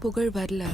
இன்னும் புகழ் வரல.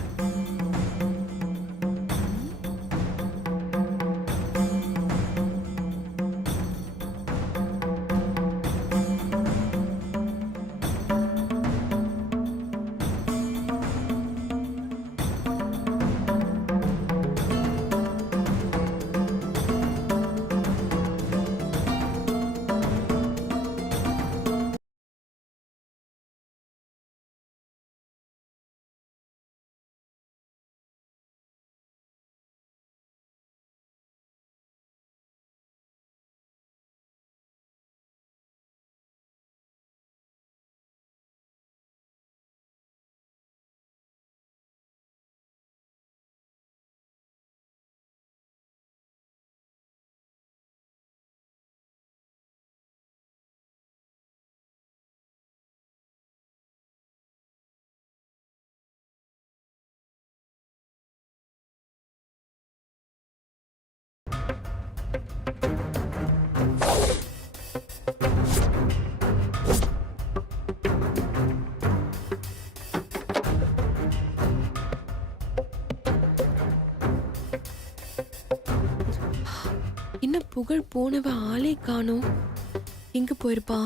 இன்னும் புகழ் போனவ ஆளே காணோம். எங்க போயிருப்பா?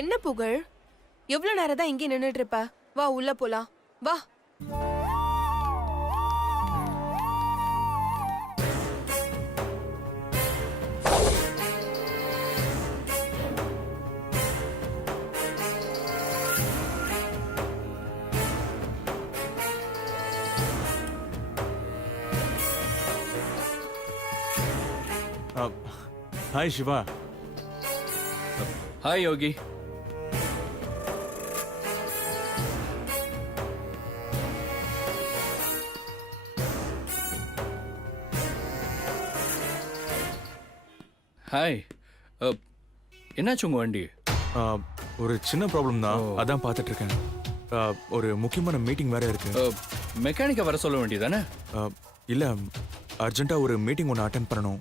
என்ன புகழ், எவ்வளவு நேரம் தான் இங்கே நின்னுட்டு இருப்ப? வா உள்ள போலாம், வா. ஹாய் சிவா. ஹாய் யோகி. ஹாய். என்னாச்சு உங்க வண்டி? ஒரு சின்ன ப்ராப்ளம் தான், அதான் பார்த்துட்டு இருக்கேன். ஒரு முக்கியமான மீட்டிங் வேற இருக்கு. மெக்கானிக்கை வர சொல்ல வேண்டியதானே? இல்லை, அர்ஜென்ட்டாக ஒரு மீட்டிங் ஒன்று அட்டென்ட் பண்ணணும்.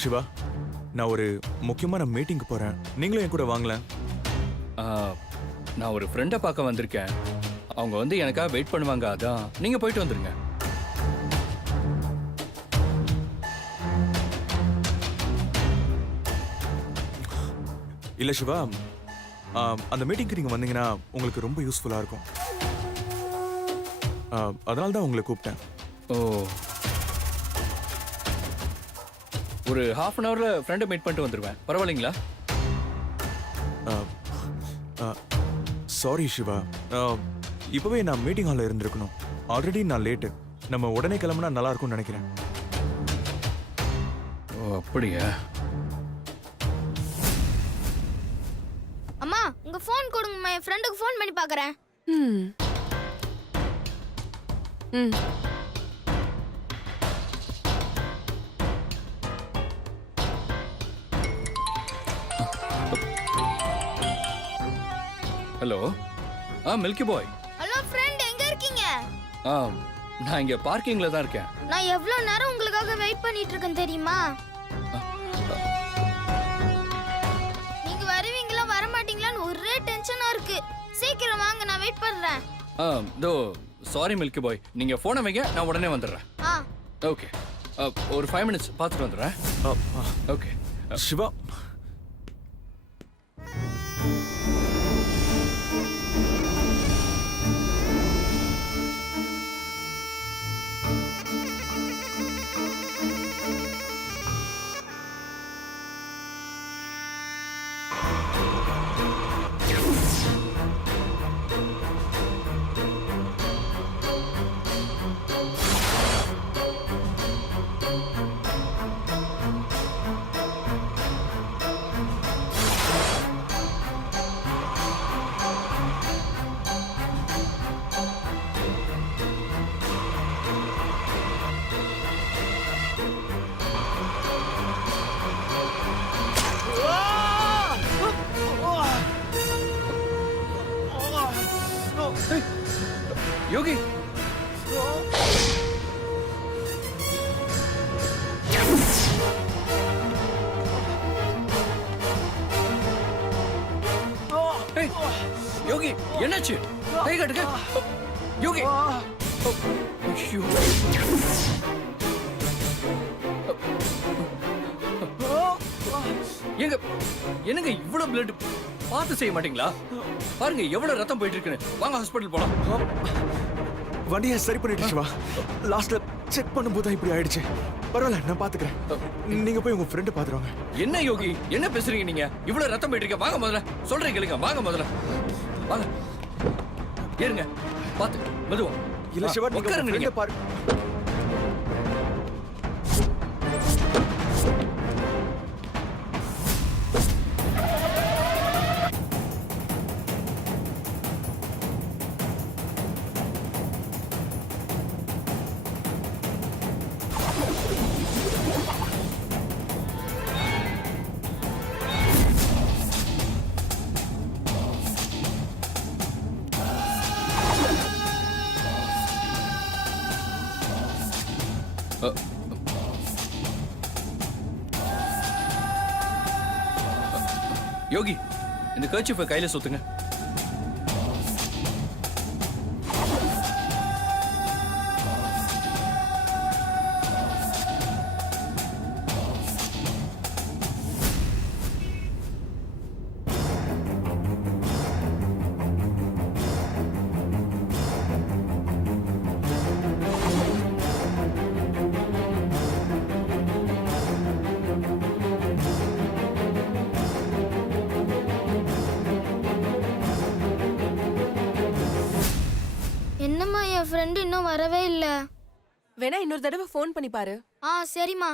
சிவா, நான் ஒரு முக்கியமான மீட்டிங்க்கு போகிறேன், நீங்களும் என் கூட வாங்கலேன்? நான் ஒரு ஃப்ரெண்டை பார்க்க வந்திருக்கேன். அவங்க வந்து எனக்காக வெயிட் பண்ணுவாங்க, அதான் நீங்கள் போயிட்டு வந்துருங்க. இல்லை சிவா, அந்த மீட்டிங்க்கு நீங்கள் வந்தீங்கன்னா உங்களுக்கு ரொம்ப யூஸ்ஃபுல்லாக இருக்கும். அதனால தான் உங்களை கூப்பிட்டேன். ஓ, ஒரு ஹாஃப் அன் ஹவரில் ஃப்ரெண்டை மீட் பண்ணிட்டு வந்துடுவேன், பரவாயில்லைங்களா? சாரி சிவா, இப்போவே நான் மீட்டிங் ஹாலில் இருந்திருக்கணும். ஆல்ரெடி நான் லேட்டு. நம்ம உடனே கிளம்புனா நல்லா இருக்கும்னு நினைக்கிறேன். ஓ அப்படியா? அம்மா, உங்க ஃபோன் கொடுங்கம்மா, என் ஃப்ரெண்டுக்கு ஃபோன் பண்ணி பார்க்கறேன். ம் ம் ஹலோ. மில்கி பாய். ஹலோ ஃப்ரெண்ட், எங்க இருக்கீங்க? நான் இங்கே பார்க்கிங்கில் தான் இருக்கேன். நான் எவ்வளவு நேரம் உங்களுக்காக வெயிட் பண்ணிட்டு இருக்கேன் தெரியுமா? நீங்க வருவீங்களா வர மாட்டீங்களான்னு ஒரே டென்ஷனா இருக்கு. சீக்கிரம் வாங்க, நான் வெயிட் பண்றேன். தோ சாரி மில்கி பாய், நீங்கள் ஃபோனை வைங்க, நான் உடனே வந்துடுறேன். ஓகே, ஒரு 5 minutes பார்த்துட்டு வந்துடுறேன். ஓகே சிவா, யோகி ஏய், யோகி என்னாச்சு கை காட்டுங்க யோகி ஐயோ. ஏங்க என்னங்க இவ்வளவு பிளட் பார்த்து செய்ய மாட்டீங்களா பாருங்க எவ்வளவு ரத்தம் போயிட்டு இருக்குன்னு வாங்க ஹாஸ்பிடல் போலாம் வண்டியை சரி பண்ணிட்டு சிவா. லாஸ்ட்ல செக் பண்ணும்போது தான் இப்படி ஆயிடுச்சு. பரவாயில்ல, நான் பாத்துக்கிறேன். நீங்க போய் உங்க ஃப்ரெண்ட் பாத்துருவாங்க. என்ன யோகி என்ன பேசுறீங்க நீங்க இவ்வளவு ரத்தம் போயிட்டு இருக்க வாங்க முதல்ல சொல்றேன் கேளுங்க வாங்க முதல்ல வாங்க ஏறுங்க பாத்து மெதுவா இல்ல சிவா, நீங்க உங்க உட்காருங்க நீங்க. friend-அ பாரு. யோகி இந்த கர்ச்சீஃபை கையில சுத்துங்க என்னம்மா என் ஃப்ரெண்டு இன்னும் வரவே இல்லை. வேணா இன்னொரு தடவை ஃபோன் பண்ணி பாரு. சரிம்மா.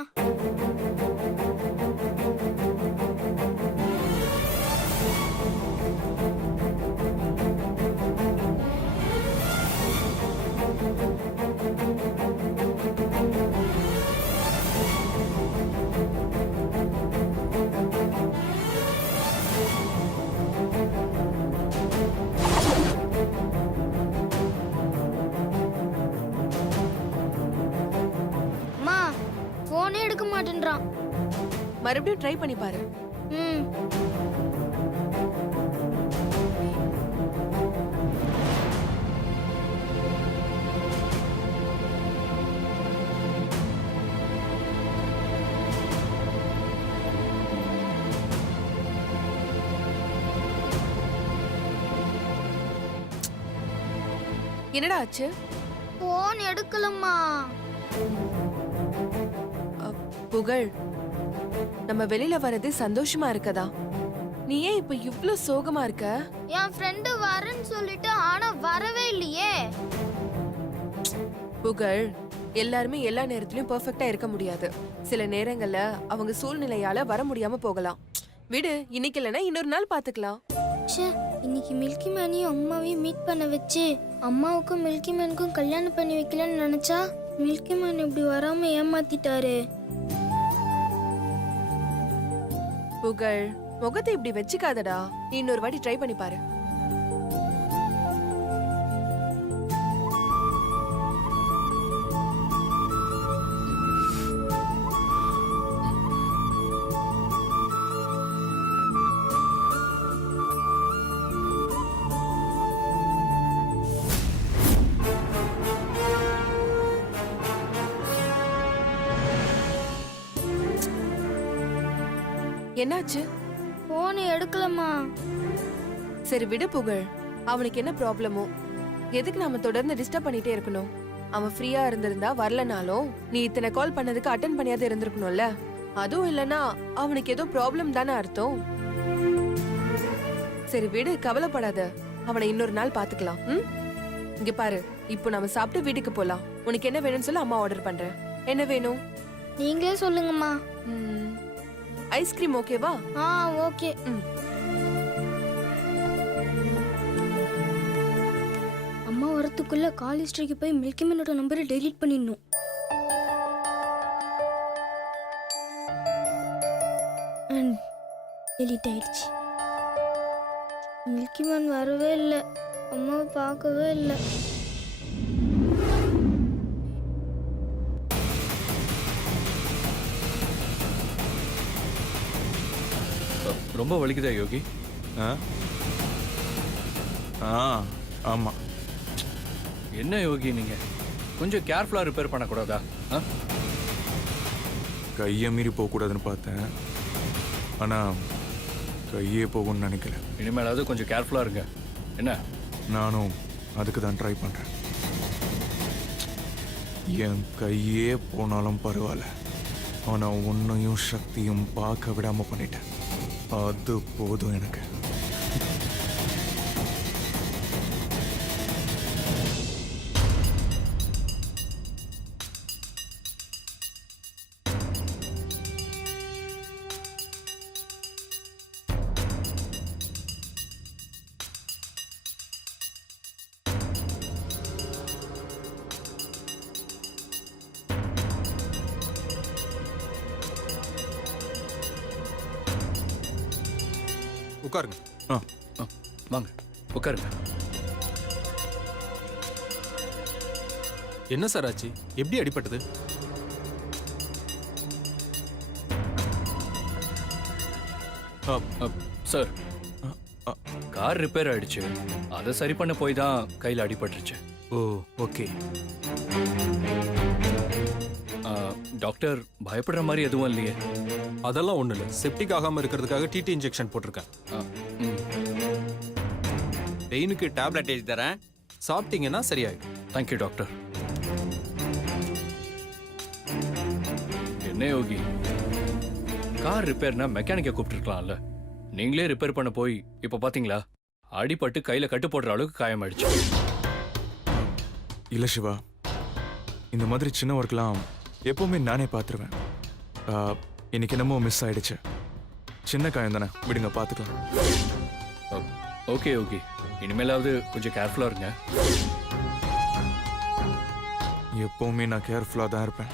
அம்மா ஃபோனே எடுக்க மாட்டேன்றான். மறுபடியும் ட்ரை பண்ணி பாரு. ம். என்னடா ஆச்சு? ஃபோன் எடுக்கலம்மா. புகழ், நம்ம வெளியில வர்றது சந்தோஷமா இருக்கதா? நீ ஏன் இப்ப இவ்ளோ சோகமா இருக்க? என் ஃப்ரெண்டு வரேன்னு சொல்லிட்டு ஆனா வரவே இல்லையே. புகழ், எல்லாருமே எல்லா நேரத்திலயும் பெர்ஃபெக்ட்டா இருக்க முடியாது. சில நேரங்கள்ல அவங்க சூழ்நிலையால வர முடியாம போகலாம். விடு, இன்னைக்கு இல்லைன்னா இன்னொரு நாள் பாத்துக்கலாம். ச்சே, இன்னைக்கு மில்கி மேனையும் அம்மாவையும் மீட் பண்ண வச்சு அம்மாவுக்கும் மில்கி மேனுக்கும் கல்யாணம் பண்ணி வைக்கலன்னு நினைச்சா மில்கி மேன் இப்படி வராம ஏமாத்திட்டாரு. புகழ், முகத்தை இப்படி வச்சுக்காதடா. நீ இன்னொரு வாட்டி ட்ரை பண்ணி பாரு. என்னாச்சு? போனை எடுக்கலம்மா. சரி விடு புகழ், அவனுக்கு என்ன ப்ராப்ளமோ? எதுக்கு நாம தொடர்ந்து டிஸ்டர்ப் பண்ணிட்டே இருக்கணும்? அவன் ஃப்ரீயா இருந்திருந்தா வரலனாலும் நீ இத்தனை கால் பண்ணதுக்கு அட்டன் பண்ணியாவது இருந்திருக்கணும்ல. அதுவும் இல்லனா அவனுக்கு ஏதோ ப்ராப்ளம் தானே அர்த்தம். சரி விடு, கவலைப்படாத. அவனை இன்னொரு நாள் பாத்துக்கலாம். இங்க பாரு, இப்போ நாம சாப்பிட்டு வீட்டுக்கு போலாம். உனக்கு என்ன வேணும்னு சொல்ல அம்மா ஆர்டர் பண்றேன். என்ன வேணும்? நீங்களே சொல்லுங்கம்மா. ஐஸ்கிரீம் ஓகேவா? ஓகே. அம்மா வரத்துக்குள்ள கால் ஹிஸ்டரிக்கு போய் மில்கி மேனோட நம்பரை டெலீட் பண்ணிடணும். டெலீட் ஆயிடுச்சு. மில்கி மேன் வரவே இல்லை, அம்மாவை பார்க்கவே இல்லை. ரொம்ப வலிக்குதா யோகி? ஆ ஆ ஆமாம். என்ன யோகி நீங்க கொஞ்சம் கேர்ஃபுல்லா ரிப்பேர் பண்ணக்கூடாதா? கையை மீறி போகக்கூடாதுன்னு பார்த்தேன், ஆனால் கையே போகும்னு நினைக்கல. இனிமேலாவது கொஞ்சம் கேர்ஃபுல்லா இருங்க. என்ன? நானும் அதுக்கு தான் ட்ரை பண்ணுறேன். என் கையே போனாலும் பரவாயில்ல, ஆனால் உன்னையும் சக்தியும் பார்க்க விடாமல் பண்ணிட்டேன். அது போதும் எனக்கு. உட்காருங்க. ஆ வாங்க உட்காருங்க. என்ன சார் ஆச்சு? எப்படி அடிபட்டது? சார், அ, கார் ரிப்பேர் ஆயிடுச்சு. அதை சரி பண்ண போய் தான் கையில் அடிபட்டுருச்சு. ஓ ஓகே. டாக்டர் பயப்படுற மாதிரி எதுவும் இல்லையே? அதெல்லாம் ஒன்றும் இல்லை. செப்டிக் ஆகாமல் இருக்கிறதுக்காக டிடி இன்ஜெக்ஷன் போட்டிருக்கேன். ம். பெயினுக்கு டேப்லெட் எழுதி தரேன், சாப்பிட்டீங்கன்னா சரியாயிடும். Thank you doctor. என்ன யோகி, கார் ரிப்பேர்னா மெக்கானிக்கை கூப்பிட்டுருக்கலாம்ல. நீங்களே ரிப்பேர் பண்ண போய் இப்போ பார்த்தீங்களா, அடிபட்டு கையில் கட்டு போடுற அளவுக்கு காயமாயிடுச்சு. இல்லை சிவா, இந்த மாதிரி சின்ன ஒர்க்லாம் எப்பவுமே நானே பார்த்துருவேன். இன்னைக்கு என்னமோ மிஸ் ஆயிடுச்சு. சின்ன காயம் தானே, விடுங்க பார்த்துக்கலாம். ஓகே ஓகே, இனிமேலாவது கொஞ்சம் கேர்ஃபுல்லாக இருங்க. எப்பவுமே நான் கேர்ஃபுல்லாக தான் இருப்பேன்.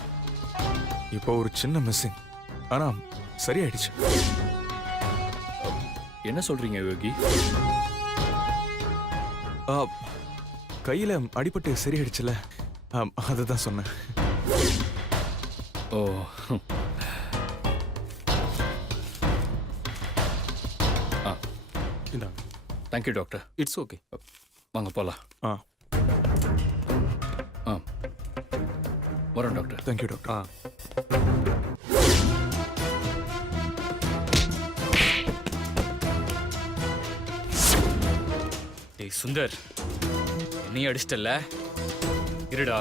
இப்போ ஒரு சின்ன மிஸ்ஸிங், ஆனால் சரியாயிடுச்சு. என்ன சொல்றீங்க யோகி? கையில் அடிபட்டு சரியாயிடுச்சுல, அதுதான் சொன்னேன். ஓ, இந்தாங்க. Thank you doctor. It's okay. வாங்க போகலாம். ஆ வரோம் டாக்டர். Thank you doctor. ஆ டேய் சுந்தர், என்னையும் அடிச்சிட்டல்ல? இருடா,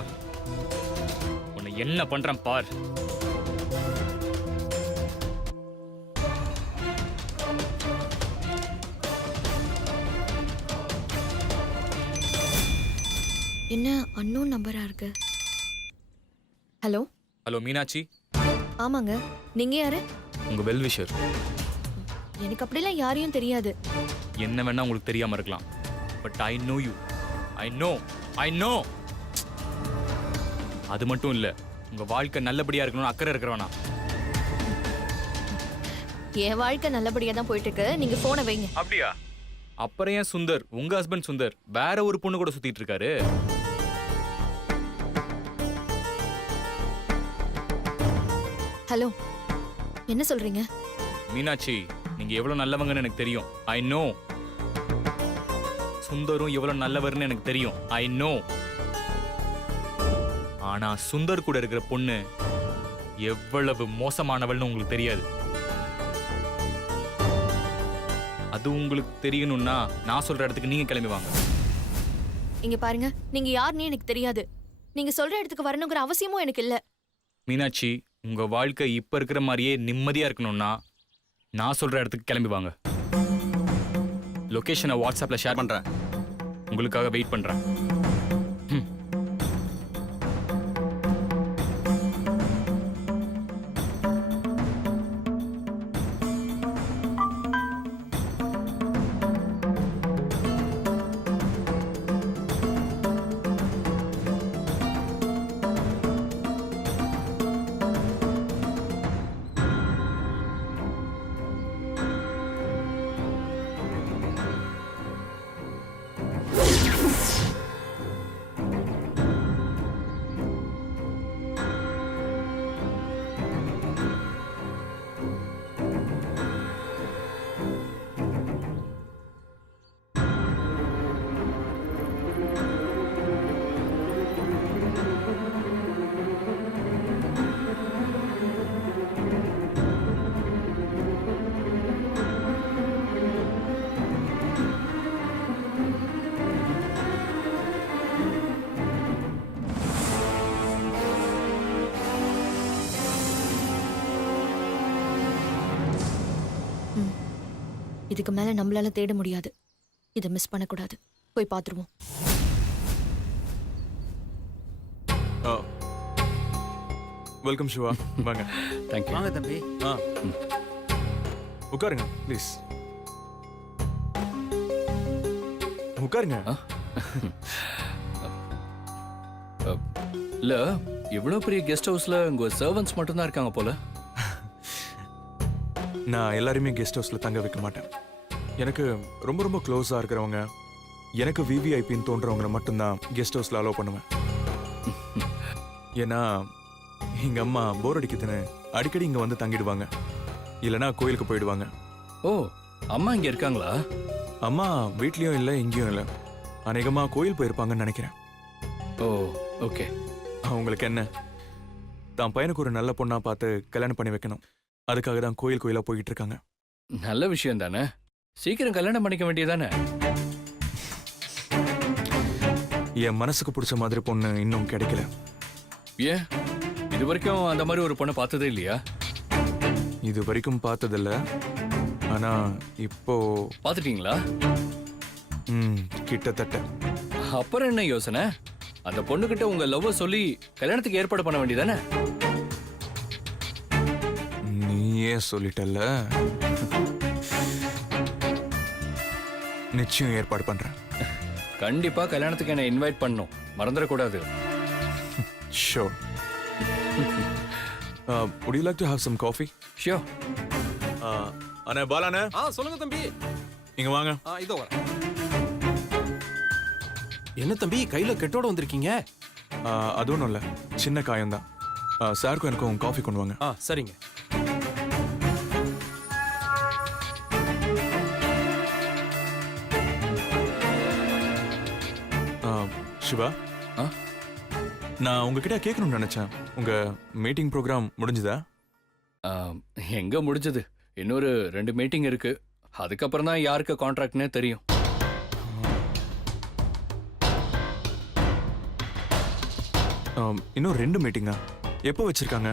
உன்னை என்ன பண்றேன் பார். என்ன அன்னோன் நம்பரா இருக்கு? ஹலோ ஹலோ மீனாட்சி, ஆமாங்க, நீங்க யாரு? உங்க வெல்விஷர். எனக்கு அப்படிலாம் யாரையும் தெரியாது. என்ன வேணா உங்களுக்கு தெரியாம இருக்கலாம், but I know you. I know. அது மட்டும் இல்ல, உங்க வாழ்க்கை நல்லபடியா இருக்கணும்னு அக்கறை இருக்கிறவனா. என் வாழ்க்கை நல்லபடியா தான் போயிட்டு இருக்கு. நீங்க போனை வைங்க. அப்படியா? அப்புறம் ஏன் சுந்தர், உங்க ஹஸ்பண்ட் சுந்தர் வேற ஒரு பொண்ணு கூட சுத்திட்டு இருக்காரு? ஹலோ, என்ன சொல்றீங்க? மீனாட்சி, நீங்க எவ்வளவு நல்லவங்கன்னு எனக்கு தெரியும். I know. சுந்தரும் எவ்வளவு நல்லவர்னு எனக்கு தெரியும். I know. ஆனா சுந்தர் கூட இருக்கிற பொண்ணு எவ்வளவு மோசமானவள்னு உங்களுக்கு தெரியாது. அது உங்களுக்கு தெரியணும்னா நான் சொல்ற இடத்துக்கு நீங்க கிளம்பி வாங்க. இங்க பாருங்க, நீங்க யாருன்னு எனக்கு தெரியாது. நீங்க சொல்ற இடத்துக்கு வரணுங்கிற அவசியமும் எனக்கு இல்ல. மீனாட்சி, உங்க வாழ்க்கை இப்ப இருக்கிற மாதிரியே நிம்மதியா இருக்கணும்னா நான் சொல்ற இடத்துக்கு கிளம்பி வாங்க. லொகேஷனை வாட்ஸ்அப்ல ஷேர் பண்றேன். உங்களுக்காக வெயிட் பண்றேன். இதுக்கு மேல நம்மளால தேட முடியாது. இதை மிஸ் பண்ணக்கூடாது. போய் பார்த்துருவோம். வெல்கம் சிவா, வாங்க. தேங்க்யூ. வாங்க தம்பி. ஆ உட்காருங்க ப்ளீஸ். உட்காருங்க. இல்ல இவ்வளவு பெரிய கெஸ்ட் ஹவுஸ்ல உங்க சர்வன்ட்ஸ் மட்டும் தான் இருக்காங்க போல. நான் எல்லாரையுமே கெஸ்ட் ஹவுஸ்ல தங்க வைக்க மாட்டேன். எனக்கு ரொம்ப ரொம்ப க்ளோஸா இருக்கிறவங்க, எனக்கு விவிஐபின்னு தோன்றவங்களை மட்டும்தான் கெஸ்ட் ஹவுஸ்ல அலோவ் பண்ணுவேன். ஏன்னா எங்க அம்மா போர் அடிக்குதுன்னு அடிக்கடி இங்க வந்து தங்கிடுவாங்க, இல்லைன்னா கோயிலுக்கு போயிடுவாங்க. ஓ, அம்மா இங்க இருக்காங்களா? அம்மா வீட்லயும் இல்லை எங்கேயும் இல்லை, அநேகமா கோயில் போயிருப்பாங்கன்னு நினைக்கிறேன். ஓ, ஓகே. அவங்களுக்கு என்ன, தான் பையனுக்கு ஒரு நல்ல பொண்ணா பார்த்து கல்யாணம் பண்ணி வைக்கணும். அதுக்காக தான் கோயில் கோயிலா போயிட்டு இருக்காங்க. நல்ல விஷயம் தானே. சீக்கிரம் கல்யாணம் பண்ணிக்க வேண்டியதானே. என் மனசுக்கு பிடிச்ச மாதிரி பொண்ணு இன்னும் கிடைக்கல. ஏன் இது வரைக்கும் அந்த மாதிரி ஒரு பொண்ணை பார்த்ததே இல்லையா? இது வரைக்கும் பார்த்ததில்ல, ஆனா இப்போ பார்த்துட்டீங்களா? கிட்டத்தட்ட. அப்புறம் என்ன யோசனை? அந்த பொண்ணுகிட்ட உங்க லவ் சொல்லி கல்யாணத்துக்கு ஏற்பாடு பண்ண வேண்டியதானே. நீயே சொல்லிட்டல்ல, நிச்சயம் ஏற்பாடு பண்றேன். கண்டிப்பா கல்யாணத்துக்கு என்ன இன்வைட் பண்ணும், மறந்துடக்கூடாது. Sure. Would you like to have some coffee? ஷியோ. அண்ணே பாலாண்ணே, சொல்லுங்க தம்பி. இங்க வாங்க. இதோ வரேன். என்ன தம்பி கையில கெட்டோட வந்திருக்கீங்க? அது ஒன்றும் இல்லை, சின்ன காயம்தான். சாருக்கும் எனக்கும் காஃபி கொண்டு வாங்க. சரிங்க. சிவா, ஆ? நான் உங்ககிட்ட கேட்கணும்னு நினைச்சேன். உங்க மீட்டிங் ப்ரோக்ராம் முடிஞ்சுதா? எங்க முடிஞ்சது? இன்னொரு 2 மீட்டிங் இருக்கு. அதுக்கப்புறம் தான் யாருக்கு கான்ட்ராக்ட்னே தெரியும். இன்னும் 2 மீட்டிங்கா? எப்போ வச்சிருக்காங்க?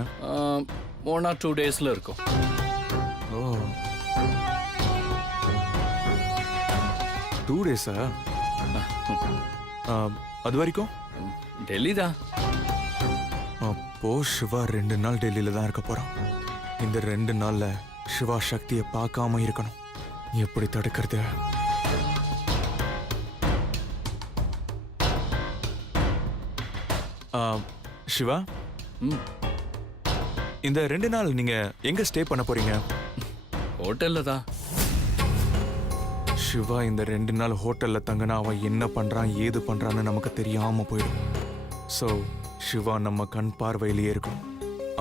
1 or 2 டேஸ்ல இருக்கும். ஓ, 2 டேஸா? அது வரைக்கும் டெல்லி தான். அப்போ சிவா 2 நாள் டெல்லியில தான் இருக்க போறான். இந்த 2 நாள்ல சிவா சக்தியை பார்க்காம இருக்கணும். எப்படி தடுக்கிறது? சிவா, இந்த 2 நாள் நீங்க எங்க ஸ்டே பண்ண போறீங்க? ஹோட்டல்ல தான். சிவா இந்த 2 நாள் ஹோட்டல்ல தங்கினா அவன் என்ன பண்றான் ஏது பண்றான்னு நமக்கு தெரியாம போயிடும். ஸோ சிவா நம்ம கண் பார்வையிலேயே இருக்கும்.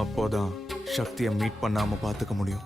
அப்போதான் சக்தியை மீட் பண்ணாம பார்த்துக்க முடியும்.